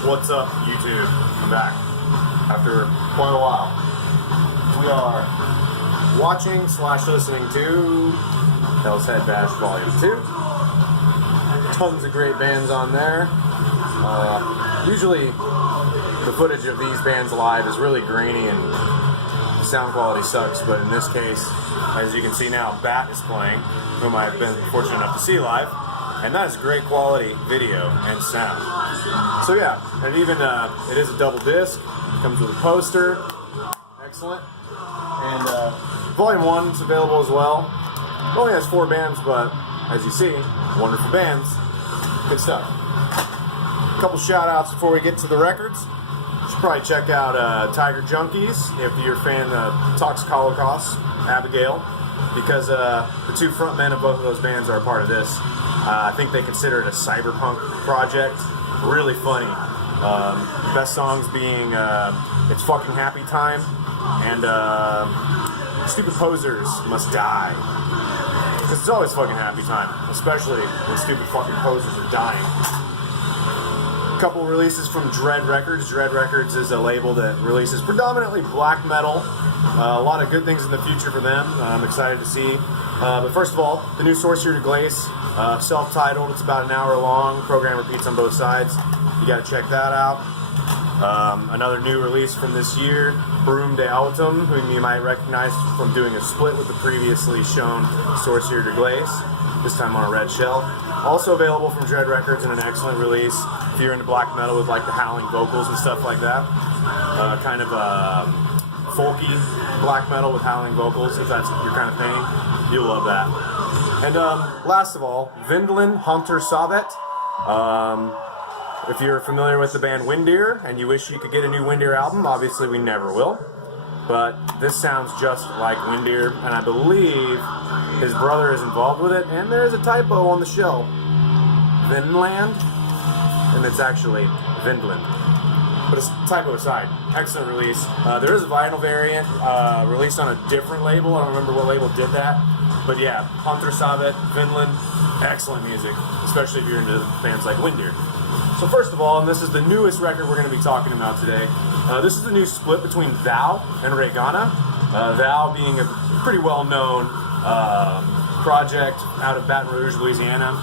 What's up, YouTube? I'm back after quite a while. We are watching / listening to Hell's Head Bash Volume 2. Tons of great bands on there. Usually the footage of these bands live is really grainy and sound quality sucks, but in this case, as you can see now, Bat is playing, whom I've been fortunate enough to see live, and that is great quality video and sound. So yeah, and even it is a double disc, comes with a poster, excellent, and Volume 1 is available as well. It only has 4 bands, but as you see, wonderful bands, good stuff. A couple shout outs before we get to the records. You should probably check out Tiger Junkies if you're a fan of Toxic Holocaust, Abigail, because the 2 front men of both of those bands are a part of this. I think they consider it a cyberpunk project. Really funny. Best songs being It's Fucking Happy Time and Stupid Posers Must Die. Because it's always fucking happy time, especially when stupid fucking posers are dying. A couple releases from Dread Records. Dread Records is a label that releases predominantly black metal. A lot of good things in the future for them. I'm excited to see. But first of all, the new Sorcerer to Glace, self-titled. It's about an hour long. Program repeats on both sides. You got to check that out. Another new release from this year, Broom de Autumn, whom you might recognize from doing a split with the previously shown Sorcerer de Glace, this time on a red shell. Also available from Dread Records and an excellent release if you're into black metal with like the howling vocals and stuff like that. Kind of folky black metal with howling vocals, if that's your kind of thing. You'll love that. And last of all, Vindlin Hunter Savet. If you're familiar with the band Windeer and you wish you could get a new Windeer album, obviously we never will. But this sounds just like Windeer, and I believe his brother is involved with it, and there's a typo on the shell. Vinland, and it's actually Vindland. But it's typo aside, excellent release. There is a vinyl variant released on a different label. I don't remember what label did that. But yeah, Hunter Savet, Vinland, excellent music, especially if you're into bands like Windeer. So first of all, and this is the newest record we're going to be talking about today, this is the new split between Thou and Regana. Thou being a pretty well-known project out of Baton Rouge, Louisiana.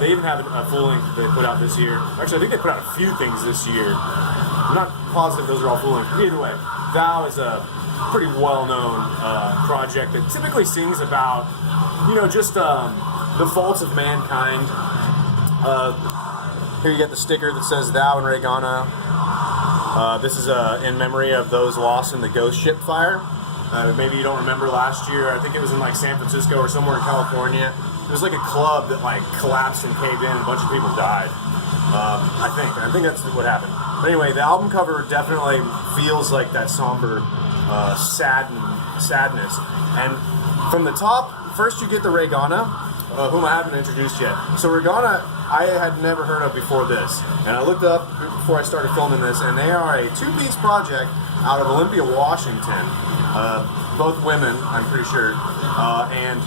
They even have a full-length they put out this year. Actually, I think they put out a few things this year. I'm not positive those are all full-length. Either way, Thou is a pretty well-known project that typically sings about, you know, just the faults of mankind. Here you get the sticker that says Thou and Regana. This is in memory of those lost in the ghost ship fire. Maybe you don't remember last year. I think it was in like San Francisco or somewhere in California. It was like a club that like collapsed and caved in and a bunch of people died. I think that's what happened. But anyway, the album cover definitely feels like that somber sadness. And from the top, first you get the Regana, whom I haven't introduced yet. So Regana, I had never heard of before this, and I looked up before I started filming this, and they are a 2-piece project out of Olympia, Washington. Both women, I'm pretty sure, and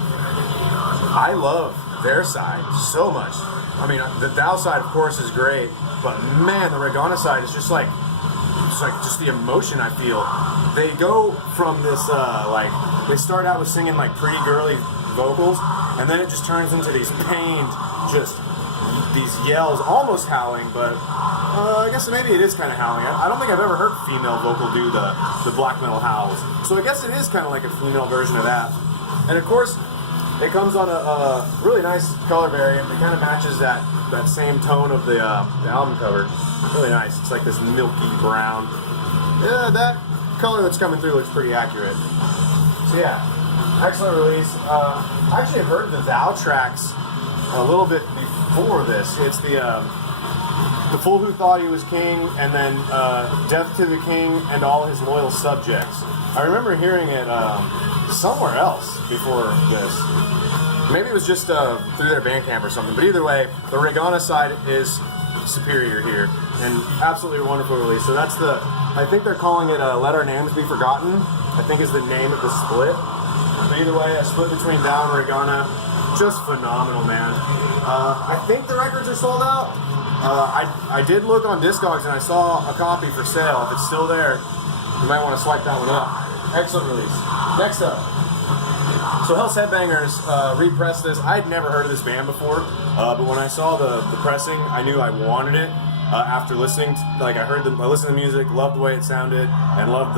I love their side so much. I mean, the Thou side, of course, is great, but man, the Regana side is just like the emotion I feel. They go from this they start out with singing like pretty girly vocals, and then it just turns into these pained, just these yells, almost howling, but I guess maybe it is kind of howling. I don't think I've ever heard female vocal do the black metal howls, so I guess it is kind of like a female version of that. And of course, it comes on a really nice color variant that kind of matches that same tone of the album cover. Really nice. It's like this milky brown. Yeah, that color that's coming through looks pretty accurate. So yeah, excellent release. I actually have heard the Thou tracks a little bit before this. It's the Fool Who Thought He Was King, and then Death to the King and All His Loyal Subjects. I remember hearing it somewhere else before this. Maybe it was just through their Bandcamp or something, but either way, the Regana side is superior here, and absolutely wonderful release. So that's I think they're calling it Let Our Names Be Forgotten, I think is the name of the split. But either way, a split between Thou and Regana, just phenomenal, man. I think the records are sold out. I did look on Discogs and I saw a copy for sale. If it's still there, you might want to swipe that one up. Excellent release. Next up. So Hell's Headbangers repressed this. I'd never heard of this band before, but when I saw the pressing, I knew I wanted it. After listening, I listened to the music, loved the way it sounded, and loved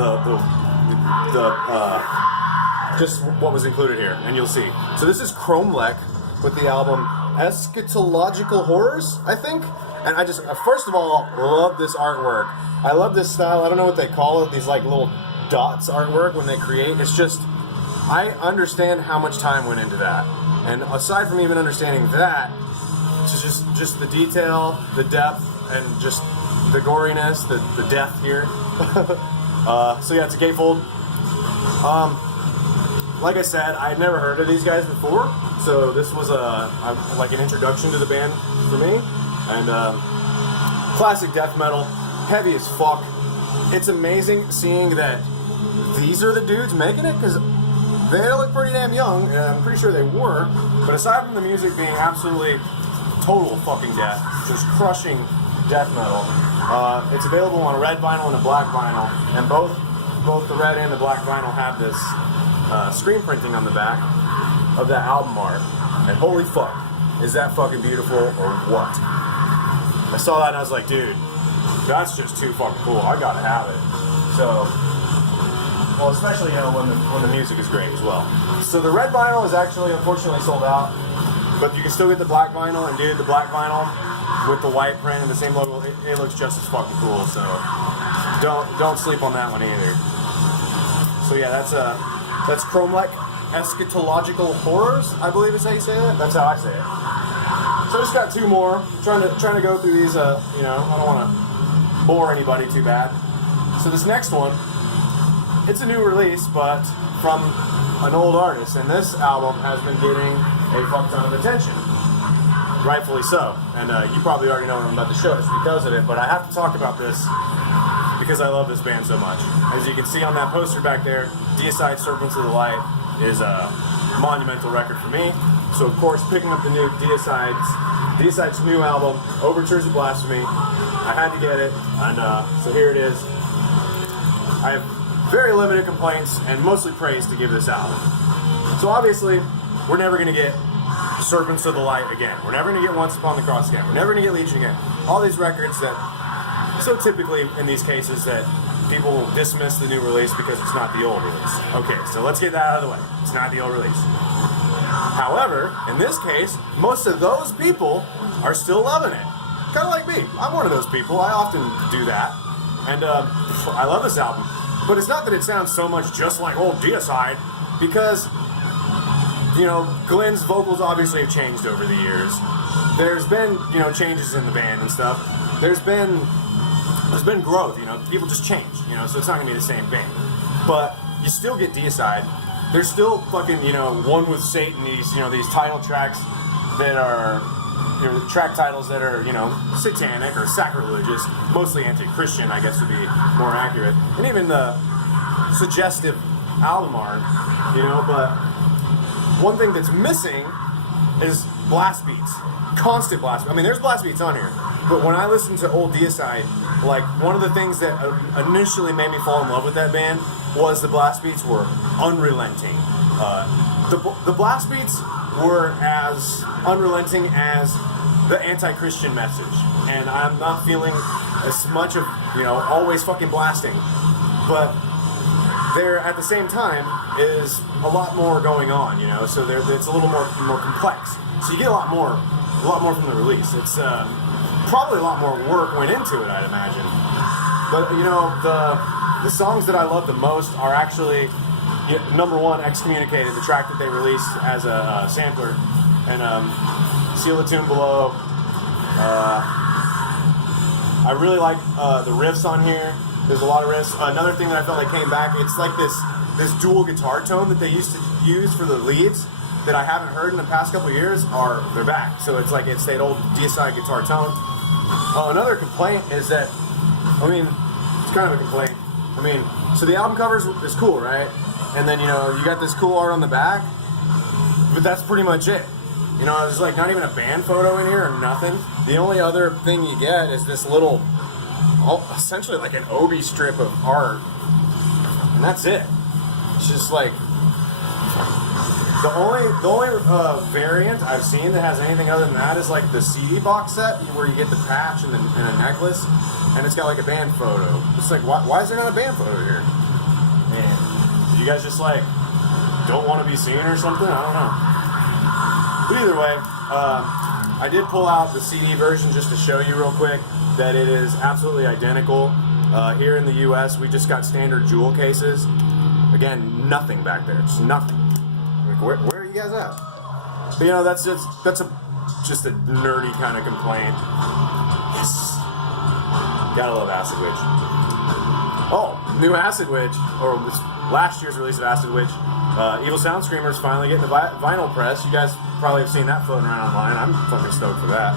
just what was included here, and you'll see. So this is Chromlech with the album Eschatological Horrors, I think. And I just, first of all, love this artwork. I love this style. I don't know what they call it, these like little dots artwork when they create. It's just, I understand how much time went into that. And aside from even understanding that, to just the detail, the depth, and just the goriness, the death here. So yeah, it's a gatefold. Like I said, I had never heard of these guys before, so this was like an introduction to the band for me. And classic death metal, heavy as fuck. It's amazing seeing that these are the dudes making it, because they look pretty damn young, and I'm pretty sure they were. But aside from the music being absolutely total fucking death, just crushing death metal, it's available on a red vinyl and a black vinyl, and both the red and the black vinyl have this screen printing on the back of that album art. And holy fuck, is that fucking beautiful or what? I saw that and I was like, dude, that's just too fucking cool. I gotta have it. So, well, especially when the music is great as well. So the red vinyl is actually unfortunately sold out, but you can still get the black vinyl. And dude, the black vinyl with the white print and the same logo, it looks just as fucking cool. So don't sleep on that one either. So yeah, that's Chromlech Eschatological Horrors, I believe is how you say it. That's how I say it. So I just got two more. Trying to go through these. I don't want to bore anybody too bad. So this next one, it's a new release, but from an old artist, and this album has been getting a fuck ton of attention, rightfully so. And you probably already know what I'm about to show. It's because of it, but I have to talk about this because I love this band so much. As you can see on that poster back there, Deicide Serpents of the Light is a monumental record for me. So of course, picking up the new Deicide's new album, Overtures of Blasphemy, I had to get it, and so here it is. I have very limited complaints and mostly praise to give this album. So obviously, we're never going to get Serpents of the Light again. We're never going to get Once Upon the Cross again. We're never going to get Legion again. All these records that, so typically in these cases, that people dismiss the new release because it's not the old release. Okay, so let's get that out of the way. It's not the old release. However, in this case, most of those people are still loving it. Kind of like me. I'm one of those people. I often do that. And I love this album. But it's not that it sounds so much just like old Deicide, because, Glenn's vocals obviously have changed over the years. There's been, changes in the band and stuff. There's been growth, people just change, so it's not gonna be the same band. But you still get Deicide. There's still fucking, One with Satan, these title tracks that are, track titles that are, satanic or sacrilegious, mostly anti-Christian, I guess would be more accurate. And even the suggestive album art, but one thing that's missing is blast beats. Constant blast beats. I mean, there's blast beats on here, but when I listen to old Deicide, like, one of the things that initially made me fall in love with that band was the blast beats were unrelenting. The blast beats were as unrelenting as the anti-Christian message, and I'm not feeling as much of, always fucking blasting, but there at the same time is a lot more going on, so it's a little more complex. So you get a lot more from the release. It's probably a lot more work went into it, I'd imagine. But the songs that I love the most are actually number one, Excommunicated, the track that they released as a sampler, and Seal the Tune Below. I really like the riffs on here. There's a lot of riffs. Another thing that I felt like came back, it's like this dual guitar tone that they used to use for the leads that I haven't heard in the past couple of years, they're back. So it's like it's that old Deicide guitar tone. Another complaint is that, it's kind of a complaint. So the album cover is cool, right? And then, you got this cool art on the back, but that's pretty much it. You know, there's like not even a band photo in here or nothing. The only other thing you get is this little, essentially like an Obi strip of art, and that's it. It's just like the only variant I've seen that has anything other than that is like the CD box set where you get the patch and a necklace, and it's got like a band photo. It's like, why is there not a band photo here? Man, did you guys just like don't want to be seen or something? I don't know. But either way, I did pull out the CD version just to show you real quick that it is absolutely identical. Here in the US, we just got standard jewel cases. Again, nothing back there, just nothing. Like, where are you guys at? But you know, that's just a nerdy kind of complaint. Yes, gotta love Acid Witch. Oh, new Acid Witch, or last year's release of Acid Witch. Evil Sound Screamer's finally getting a vinyl press. You guys probably have seen that floating around online. I'm fucking stoked for that.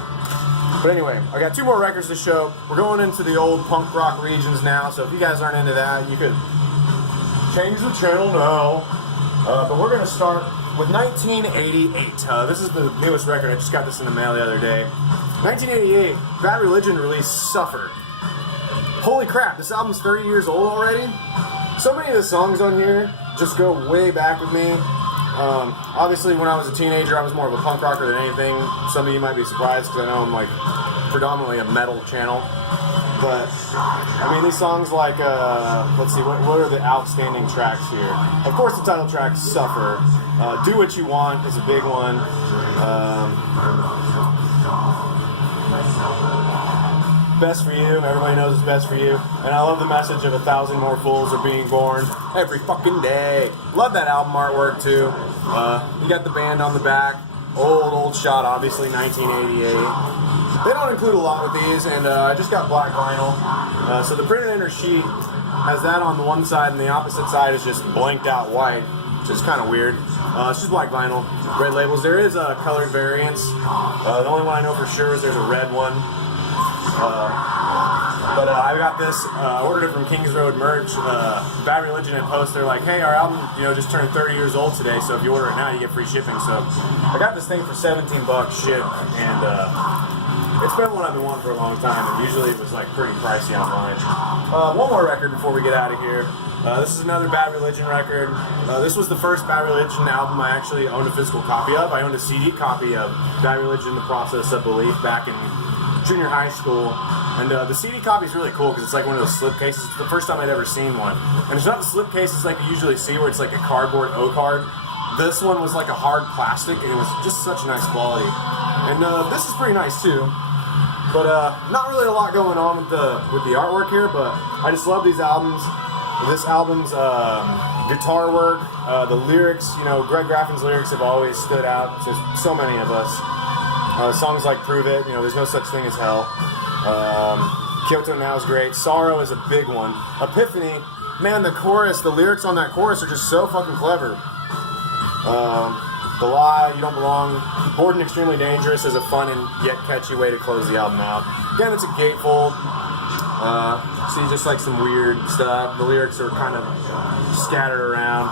But anyway, I got 2 more records to show. We're going into the old punk rock regions now, so if you guys aren't into that, you could change the channel now. But we're going to start with 1988. This is the newest record. I just got this in the mail the other day. 1988, Bad Religion released Suffer. Holy crap, this album's 30 years old already? So many of the songs on here just go way back with me. Obviously, when I was a teenager, I was more of a punk rocker than anything. Some of you might be surprised because I know I'm like predominantly a metal channel. But I mean, these songs like, let's see, what are the outstanding tracks here? Of course, the title track, Suffer. Do What You Want is a big one. Best for You, everybody knows it's best for you. And I love the message of 1,000 more fools are being born every fucking day. Love that album artwork too. You got the band on the back. Old shot, obviously, 1988. They don't include a lot with these, and I just got black vinyl. So the printed inner sheet has that on the one side, and the opposite side is just blanked out white, which is kind of weird. It's just black vinyl, red labels. There is a colored variants. The only one I know for sure is there's a red one. But I got this, ordered it from Kings Road Merch. Bad Religion had posted, they're like, hey, our album, just turned 30 years old today, so if you order it now, you get free shipping. So I got this thing for $17 shipped, and it's been one I've been wanting for a long time, and usually it was like pretty pricey online. One more record before we get out of here. This is another Bad Religion record. This was the first Bad Religion album I actually owned a physical copy of. I owned a CD copy of Bad Religion, The Process of Belief back in junior high school, and the CD copy is really cool because it's like one of those slipcases. It's the first time I'd ever seen one, and it's not the slipcases like you usually see where it's like a cardboard O-card. This one was like a hard plastic, and it was just such nice quality. And this is pretty nice too, but not really a lot going on with the artwork here. But I just love these albums. This album's guitar work, the lyrics. Greg Graffin's lyrics have always stood out to so many of us. Songs like Prove It, There's No Such Thing as Hell. Kyoto Now is great. Sorrow is a big one. Epiphany, man, the chorus, the lyrics on that chorus are just so fucking clever. The Lie, You Don't Belong. Bored and Extremely Dangerous is a fun and yet catchy way to close the album out. Again, it's a gatefold. See just like some weird stuff. The lyrics are kind of scattered around.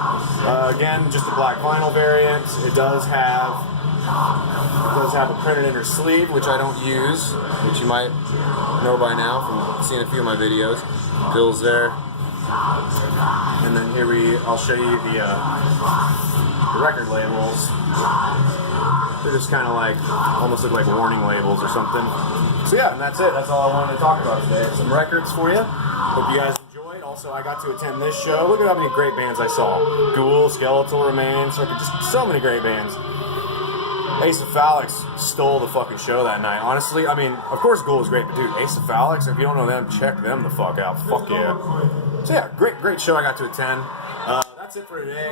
Again, just a black vinyl variant. It does have a printed inner sleeve, which I don't use, which you might know by now from seeing a few of my videos. Bill's there. And then here I'll show you the record labels. They're just kind of like, almost look like warning labels or something. So yeah, and that's it. That's all I wanted to talk about today. Some records for you. Hope you guys enjoyed. Also, I got to attend this show. Look at how many great bands I saw. Ghoul, Skeletal Remains, just so many great bands. Acephalix stole the fucking show that night. Honestly, I mean, of course Ghoul is great, but dude, Acephalix, if you don't know them, check them the fuck out. Fuck yeah. So yeah, great show I got to attend. That's it for today.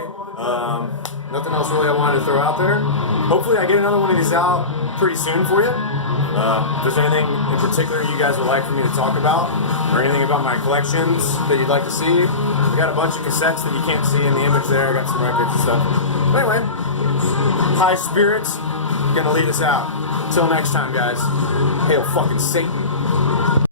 Nothing else really I wanted to throw out there. Hopefully I get another one of these out pretty soon for you. If there's anything in particular you guys would like for me to talk about, or anything about my collections that you'd like to see, I got a bunch of cassettes that you can't see in the image there. I got some records and stuff. But anyway, high spirits, gonna lead us out. Till next time, guys. Hail fucking Satan.